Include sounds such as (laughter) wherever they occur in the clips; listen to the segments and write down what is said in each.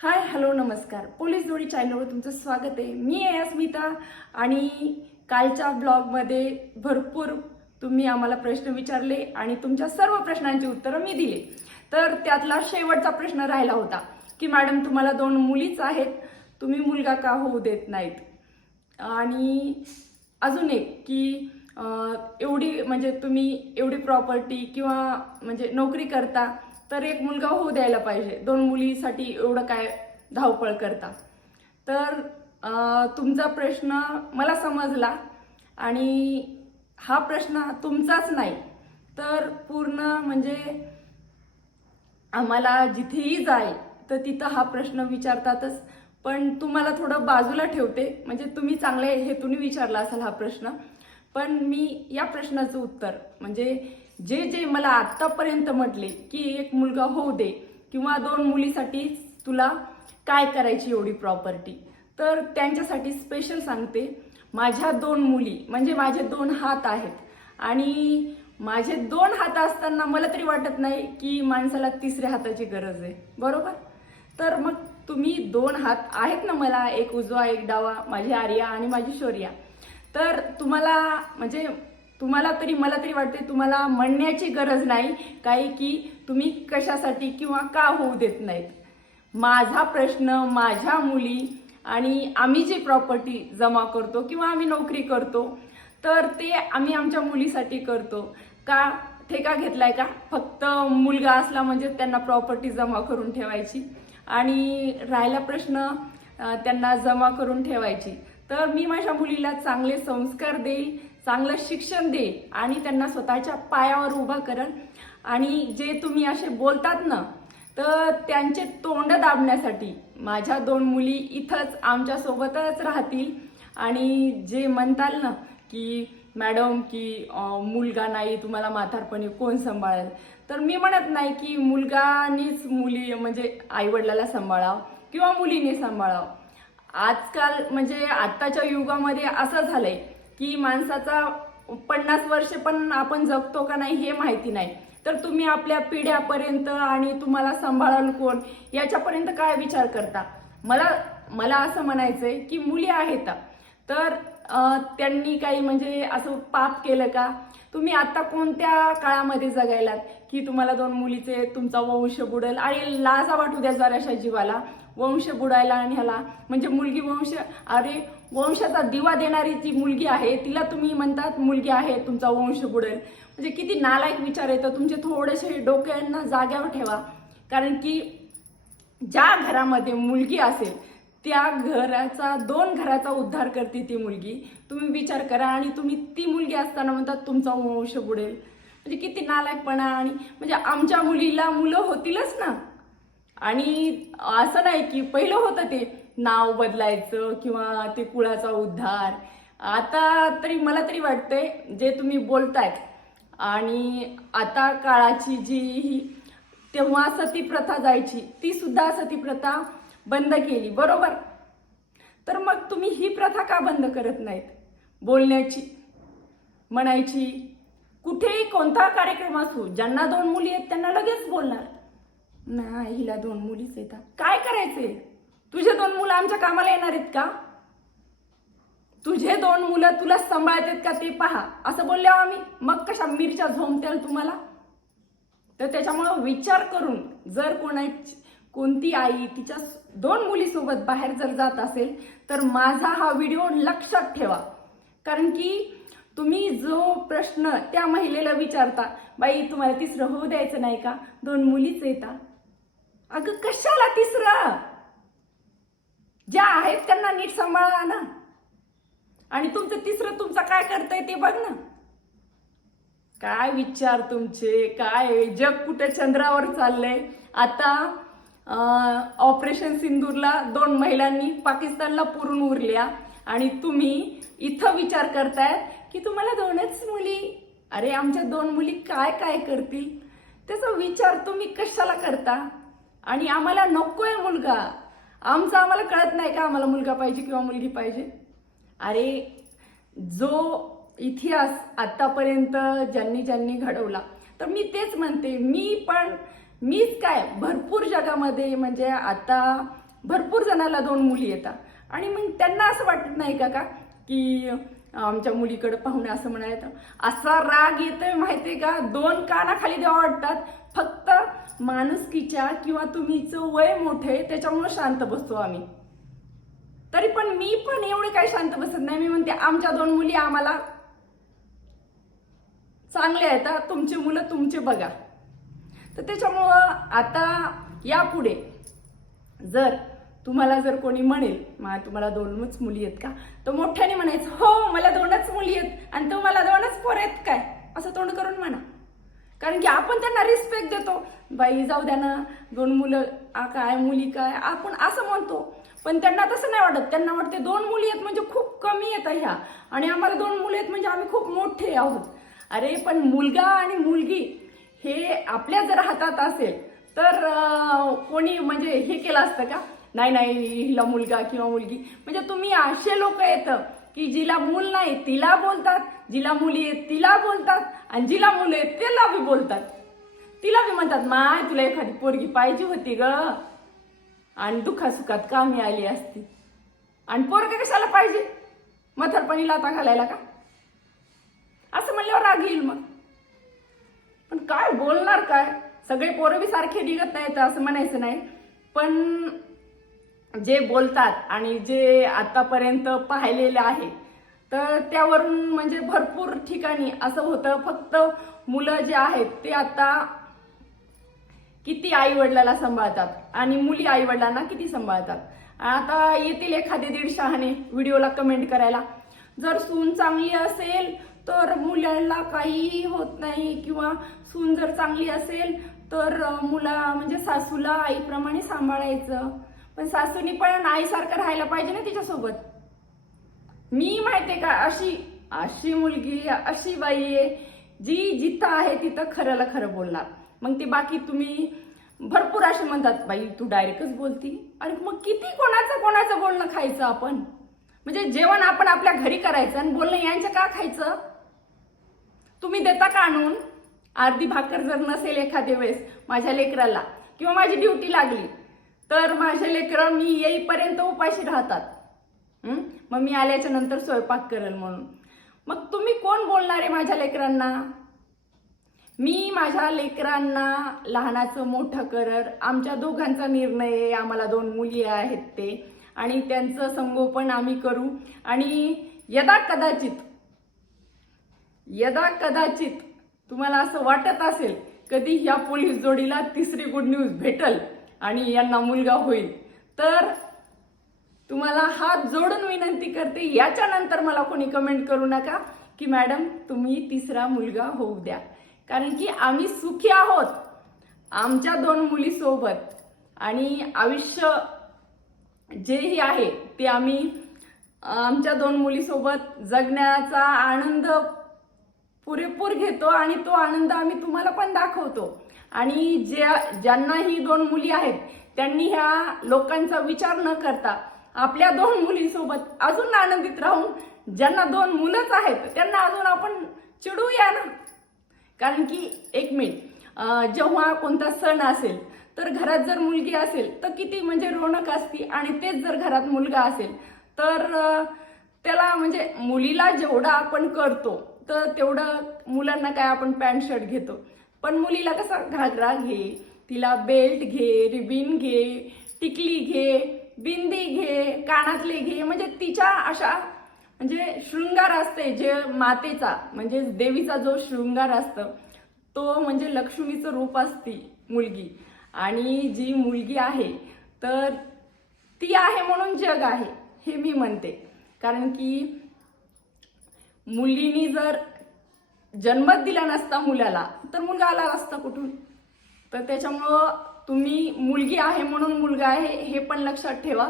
Hi hello नमस्कार. Police जोडी चॅनलवर तुमचं स्वागत आहे. मी आहे अस्मिता आणि कालच्या ब्लॉगमध्ये भरपूर तुम्ही आम्हाला प्रश्न विचारले आणि तुमच्या सर्व प्रश्नांची उत्तरं मी दिली. तर त्यातला शेवटचा प्रश्न राहिला होता की मॅडम तुम्हाला दोन मुलीच आहेत. तुम्ही मुलगा का होऊ देत नाहीत? आणि अजून एक की एवढी म्हणजे तुम्ही एवढी प्रॉपर्टी किंवा म्हणजे नोकरी करता तर एक मुलगा होऊ द्यायला पाहिजे. दोन मुलीसाठी एवढं काय धावपळ करता. तर तुमचा प्रश्न मला समजला आणि हा प्रश्न तुमचाच नाही. तर पूर्ण म्हणजे आम्हाला जिथेही जाय तर तिथं हा प्रश्न विचारतातच. पण तुम्हाला थोडं बाजूला ठेवते. म्हणजे तुम्ही चांगल्या हेतून विचारला असाल हा प्रश्न. पण मी या प्रश्नाचं उत्तर म्हणजे जे जे मला आत्तापर्यंत म्हटले की एक मुलगा होऊ दे किंवा दोन मुलीसाठी तुला काय करायची एवढी प्रॉपर्टी तर त्यांच्यासाठी स्पेशल सांगते. माझ्या दोन मुली म्हणजे माझे दोन हात आहेत. आणि माझे दोन हात असताना मला तरी वाटत नाही की माणसाला तिसऱ्या हाताची गरज आहे. बरोबर? तर मग तुम्ही दोन हात आहेत ना मला एक उजवा एक डावा माझी आर्या आणि माझी शौर्या. तर तुम्हाला म्हणजे तुम्हाला तरी मला तरी वाटते तुम्हाला म्हणण्याची गरज नाही काही की तुम्ही कशासाठी किंवा का होऊ देत नाहीत. माझा प्रश्न माझ्या मुली आणि आम्ही जी प्रॉपर्टी जमा करतो किंवा आम्ही नोकरी करतो तर ते आम्ही आमच्या मुलीसाठी करतो. का ठेका घेतलाय का? फक्त मुलगा असला म्हणजे त्यांना प्रॉपर्टी जमा करून ठेवायची. आणि राहिला प्रश्न त्यांना जमा करून ठेवायची. तर मी माझ्या मुलीला चांगले संस्कार देईल चांगलं शिक्षण दे आणि त्यांना स्वतःच्या पायावर उभा करण. आणि जे तुम्ही असे बोलतात ना तर त्यांचे तोंड दाबण्यासाठी माझ्या दोन मुली इथंच आमच्या सोबतच राहतील. आणि जे म्हणताल ना की मॅडम की मुलगा नाही तुम्हाला म्हातारपणी कोण सांभाळेल? तर मी म्हणत नाही की मुलगानीच मुली म्हणजे आईवडिलाला सांभाळावं किंवा मुलीने सांभाळावं. आजकाल म्हणजे आत्ताच्या युगामध्ये असं झालं आहे की माणसाचा पन्नास वर्ष पण आपण जगतो का नाही हे माहिती नाही. तर तुम्ही आपल्या पिढ्यापर्यंत आणि तुम्हाला सांभाळाल कोण याच्यापर्यंत काय विचार करता? मला मला असं म्हणायचंय की मुली आहेत. तर त्यांनी काही म्हणजे असं पाप केलं का? तुम्ही आता कोणत्या काळामध्ये जगायलात? की तुम्हाला दोन मुलीचे तुमचा वंश बुडेल आणि लाजा वाटू द्या जराशा जीवाला. वंश बुडायला आणि ह्याला. म्हणजे मुलगी वंश अरे वंशाचा दिवा देणारी जी मुलगी आहे तिला तुम्ही म्हणतात मुलगी आहे तुमचा वंश बुडेल. म्हणजे किती नालायक विचार येतं. तुमचे थोडेसे डोक्यांना जाग्यावर ठेवा. कारण की ज्या घरामध्ये मुलगी असेल त्या घराचा दोन घराचा उद्धार करते ती मुलगी. तुम्ही विचार करा आणि तुम्ही ती मुलगी असताना म्हणतात तुमचा वंश बुडेल. म्हणजे किती नालायकपणा आणि म्हणजे आमच्या मुलीला मुलं होतीलच ना. आणि असं नाही की पहिलं होतं ते नाव बदलायचं किंवा ते कुळाचा उद्धार. आता तरी मला तरी वाटतंय जे तुम्ही बोलतायत आणि आता काळाची जी ही तेव्हा सती प्रथा जायची ती सुद्धा सती प्रथा बंद केली बरोबर? तर मग तुम्ही ही प्रथा का बंद करत नाहीत? बोलण्याची म्हणायची कुठेही कोणता कार्यक्रम असू ज्यांना दोन मुली आहेत त्यांना लगेच बोलणार. नाही हिला दोन मुलीच येतात. काय करायचे? तुझे दोन मुलं आमच्या कामाला येणार आहेत का? तुझे दोन मुलं तुला सांभाळतात का ते पहा. असं बोलले आम्ही मग कशा मिरच्या झोमत्याल तुम्हाला? तर त्याच्यामुळं विचार करून जर कोणाची कोणती आई तिच्या दोन मुलीसोबत बाहेर जर जात असेल तर माझा हा व्हिडिओ लक्षात ठेवा. कारण की तुम्ही जो प्रश्न त्या महिलेला विचारता बाई तुम्हाला तिसरं होऊ द्यायचं नाही का? दोन मुलीच येतात. अगं कशाला तिसरं? ज्या आहेत त्यांना नीट सांभाळा ना. आणि तुमचं तिसरं तुमचं काय करतंय ते बघ ना. काय विचार तुमचे? काय? जग कुठे चंद्रावर चाललंय? आता ऑपरेशन सिंदूरला दोन महिलांनी पाकिस्तानला पुरून उरल्या. आणि तुम्ही इथं विचार करतायत की तुम्हाला दोनच मुली? अरे आमच्या दोन मुली काय काय करतील? त्याचा विचार तुम्ही कशाला करता? आणि आम्हाला नकोय मुलगा. आमचं आम्हाला कळत नाही का आम्हाला मुलगा पाहिजे किंवा मुलगी पाहिजे. अरे जो इतिहास आत्तापर्यंत ज्यांनी ज्यांनी घडवला तर मी तेच म्हणते मी पण मीच काय भरपूर जगामध्ये म्हणजे आता भरपूर जणाला दोन मुली येतात. आणि मग त्यांना असं वाटत नाही का का की आमच्या मुलीकडे पाहुणे असं म्हणायला येतं असा राग येतोय आहे का? दोन कानाखाली द्यावा वाटतात. फक्त माणुसकीच्या किंवा तुम्हीचं वय मोठे त्याच्यामुळे शांत बसतो आम्ही. तरी पण मी पण एवढे काही शांत बसत नाही. मी म्हणते आमच्या दोन मुली आम्हाला चांगले आहेत हा. तुमची मुलं तुमचे बघा. तर त्याच्यामुळं आता यापुढे जर तुम्हाला जर कोणी म्हणेल मा तुम्हाला दोनच मुली आहेत का? तर मोठ्याने म्हणायचं हो मला दोनच मुली आहेत आणि तुम्हाला दोनच पोर आहेत काय? असं तोंड करून म्हणा. कारण की आपण त्यांना रिस्पेक्ट देतो. बाई जाऊ द्या ना. दोन मुलं आ काय मुली काय? आपण असं म्हणतो. पण त्यांना तसं नाही वाटत. त्यांना वाटते दोन मुली आहेत म्हणजे खूप कमी येत ह्या. आणि आम्हाला दोन मुली आहेत म्हणजे आम्ही खूप मोठे आहोत. अरे पण मुलगा आणि मुलगी हे आपल्या जर हातात असेल तर कोणी म्हणजे हे केलं असतं का? नाही नाही हिला मुलगा किंवा मुलगी. म्हणजे तुम्ही असे लोक येतं की जिला मूल नाही तिला बोलतात. जिला मुली आहेत तिला बोलतात. आणि जिला मुलं आहेत तिला बी बोलतात. तिला बी म्हणतात माय तुला एखादी पोरगी पाहिजे होती ग. आणि दुखासुखात कामी आली असती. आणि पोरग कशाला पाहिजे? मथरपणी लाता घालायला का? असं म्हणल्यावर राग येईल मग. पण काय बोलणार काय? सगळे पोरं बी सारखे निघत नाहीत असं म्हणायचं नाही. पण जे बोलतात आणि जे आतापर्यंत पाहिलेलं आहे तर त्यावरून म्हणजे भरपूर ठिकाणी असं होतं फक्त मुलं जे आहेत ते आता किती आई वडिलाला सांभाळतात आणि मुली आई वडिलांना किती सांभाळतात. आता येतील एखादे दीड शहाणे व्हिडिओला कमेंट करायला. जर सून चांगली असेल तर मुलांना काहीही होत नाही किंवा सून जर चांगली असेल तर मुला म्हणजे सासूला आईप्रमाणे सांभाळायचं. पण सासूनी पण आईसारखं राहायला पाहिजे ना तिच्यासोबत. मी माहिती का अशी अशी मुलगी अशी बाई आहे जी जिथं आहे तिथं खऱ्याला खरं बोलणार. मग ते बाकी तुम्ही भरपूर असे म्हणतात बाई तू डायरेक्टच बोलती. आणि मग किती कोणाचं कोणाचं बोलणं खायचं आपण? म्हणजे जेवण आपण आपल्या घरी करायचं आणि बोलणं यांचं का खायचं? तुम्ही देता का आणून? अर्धी भाकर जर नसेल एखाद्या वेळेस माझ्या लेकराला किंवा माझी ड्युटी लागली तर माझे लेकरं मी येईपर्यंत उपाशी राहतात. मग मी आल्याच्यानंतर स्वयंपाक करेल म्हणून. मग तुम्ही कोण बोलणार आहे माझ्या लेकरांना? मी माझ्या लेकरांना लहानाचं मोठं करर आमच्या दोघांचा निर्णय आहे आम्हाला दोन मुली आहेत ते. आणि त्यांचं संगोपन आम्ही करू. आणि यदा कदाचित यदा कदाचित तुम्हाला असं वाटत असेल कधी ह्या पोलीस जोडीला तिसरी गुड न्यूज भेटल आणि यांना मुलगा होईल तर तुम्हाला हात जोडून विनंती करते याच्यानंतर मला कोणी कमेंट करू नका की मॅडम तुम्ही तिसरा मुलगा होऊ द्या. कारण की आम्ही सुखी आहोत. आमच्या दोन मुलीसोबत आणि आयुष्य जेही आहे ते आम्ही आमच्या दोन मुलीसोबत जगण्याचा आनंद पुरेपूर घेतो आणि तो आनंद आम्ही तुम्हाला पण दाखवतो. आणि ज्या ज्यांना ही दोन मुली आहेत त्यांनी ह्या लोकांचा विचार न करता आपल्या दोन मुलीसोबत अजून आनंदित राहून ज्यांना दोन मुलंच आहेत त्यांना अजून आपण चिडूया ना? कारण की एक मिनिट. जेव्हा कोणता सण असेल तर घरात जर मुलगी असेल तर किती म्हणजे रोनक असती आणि तेच जर घरात मुलगा असेल तर त्याला म्हणजे मुलीला जेवढं आपण करतो तर तेवढं मुलांना काय आपण पॅन्ट शर्ट घेतो. पण मुलीला कसा घागरा घे तिला बेल्ट घे रिबिन घे टिकली घे बिंदी घे कानातले घे म्हणजे तिच्या अशा म्हणजे शृंगार असते जे मातेचा म्हणजे देवीचा जो शृंगार असतं तो म्हणजे लक्ष्मीचं रूप असती मुलगी. आणि जी मुलगी आहे तर ती आहे म्हणून जग आहे हे मी म्हणते. कारण की मुलीनी जर जन्मच दिला नसता मुलाला तर मुलगा आला असता कुठून? तर त्याच्यामुळं तुम्ही मुलगी आहे म्हणून मुलगा आहे हे पण लक्षात ठेवा.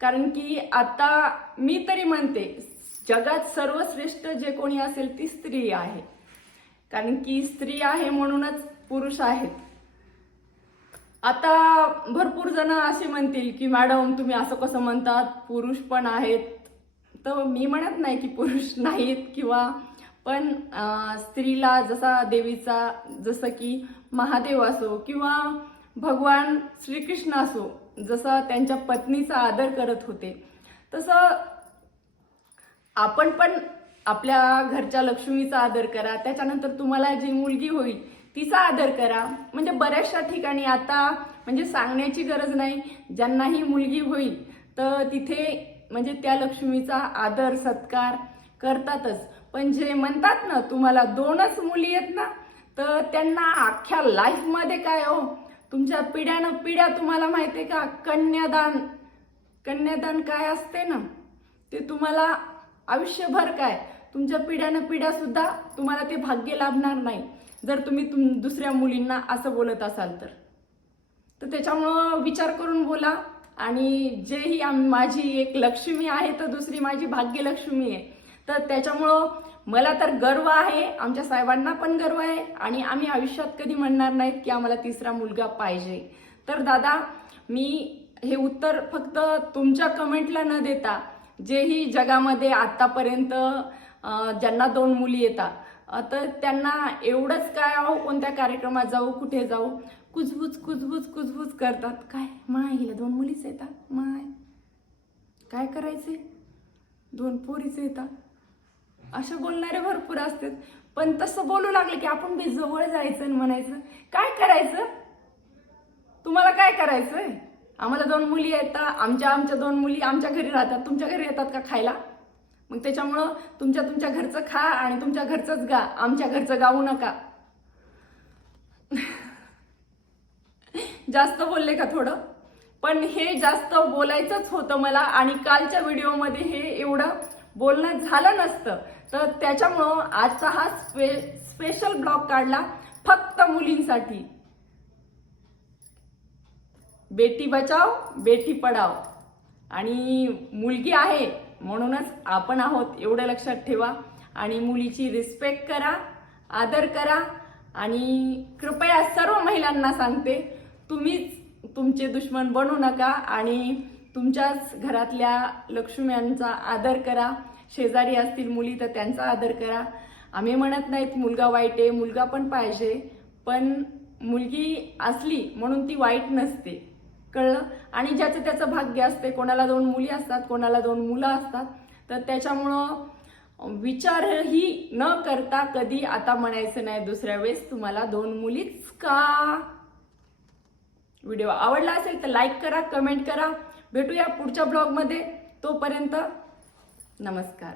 कारण की आता मी तरी म्हणते जगात सर्वश्रेष्ठ जे कोणी असेल ती स्त्री आहे. कारण की स्त्री आहे म्हणूनच पुरुष आहेत. आता भरपूर जण असे म्हणतील की मॅडम तुम्ही असं कसं म्हणतात? पुरुष पण आहेत. तर मी म्हणत नाही की पुरुष (laughs) नाहीत किंवा पण स्त्रीला जसा देवीचा जसं की महादेव असो किंवा भगवान श्रीकृष्ण असो जसं त्यांच्या पत्नीचा आदर करत होते तसं आपण पण आपल्या घरच्या लक्ष्मीचा आदर करा. त्याच्यानंतर तुम्हाला जी मुलगी होईल तिचा आदर करा. म्हणजे बऱ्याचशा ठिकाणी आता म्हणजे सांगण्याची गरज नाही. ज्यांनाही मुलगी होईल तर तिथे म्हणजे त्या लक्ष्मीचा आदर सत्कार करतातच. पण जे म्हणतात ना तुम्हाला दोनच मुली आहेत ना तर त्यांना अख्ख्या लाईफमध्ये काय हो? तुमच्या पिढ्यानं पिढ्या तुम्हाला माहिती आहे का? कन्यादान कन्यादान काय असते ना? ते तुम्हाला आयुष्यभर काय? तुमच्या पिढ्यानं पिढ्या सुद्धा तुम्हाला ते भाग्य लाभणार नाही. जर तुम्ही तुम दुसऱ्या मुलींना असं बोलत असाल तर. तर त्याच्यामुळं विचार करून बोला आणि जेही आम- माझी एक लक्ष्मी आहे तर दुसरी माझी भाग्यलक्ष्मी आहे. तर त्याच्यामुळं मला तर गर्व आहे आमच्या साहेबांना पण गर्व आहे आणि आम्ही आयुष्यात कधी म्हणणार नाहीत की आम्हाला तिसरा मुलगा पाहिजे. तर दादा मी हे उत्तर फक्त तुमच्या कमेंटला न देता जेही जगामध्ये आत्तापर्यंत ज्यांना दोन मुली येतात तर त्यांना एवढंच काय आहो कोणत्या कार्यक्रमात जाऊ कुठे जाऊ कुजबुज कुजबुज कुजबुज करतात. काय? माय हिला दोन मुलीच येतात. माय. काय करायचे? दोन पोरीच येतात. असे बोलणारे भरपूर असतात. पण तसं बोलू लागले की आपण बी जवळ जायचं आणि म्हणायचं काय करायचं? तुम्हाला काय करायचंय? आम्हाला दोन मुली येतात आमच्या आमच्या दोन मुली आमच्या घरी राहतात. तुमच्या घरी येतात का खायला? मग त्याच्यामुळं तुमच्या तुमच्या घरचं खा आणि तुमच्या घरचंच गा. आमच्या घरचं गाऊ नका. जास्त बोलले का थोडं? पण हे जास्त बोलायचंच होतं मला आणि कालच्या व्हिडिओमध्ये हे एवढं बोलणं झालं नसतं. तर त्याच्यामुळं आजचा हा स्पे स्पेशल ब्लॉग काढला फक्त मुलींसाठी. बेटी बचाव बेटी पडाव आणि मुलगी आहे म्हणूनच आपण आहोत एवढं लक्षात ठेवा. आणि मुलीची रिस्पेक्ट करा आदर करा. आणि कृपया सर्व महिलांना सांगते तुम्हीच तुमचे दुश्मन बनू नका आणि तुमच्याच घरातल्या लक्ष्म्यांचा आदर करा. शेजारी असतील मुली तर त्यांचा आदर करा. आम्ही म्हणत नाहीत मुलगा वाईट आहे मुलगा पण पाहिजे. पण मुलगी असली म्हणून ती वाईट नसते. कळलं? आणि ज्याचं त्याचं भाग्य असते कोणाला दोन मुली असतात कोणाला दोन मुलं असतात. तर त्याच्यामुळं विचारही न करता कधी आता म्हणायचं नाही दुसऱ्या वेळेस तुम्हाला दोन मुलीच का? व्हिडिओ आवडला असेल तर लाईक करा कमेंट करा. भेटूया पुढच्या ब्लॉगमध्ये. तोपर्यंत नमस्कार.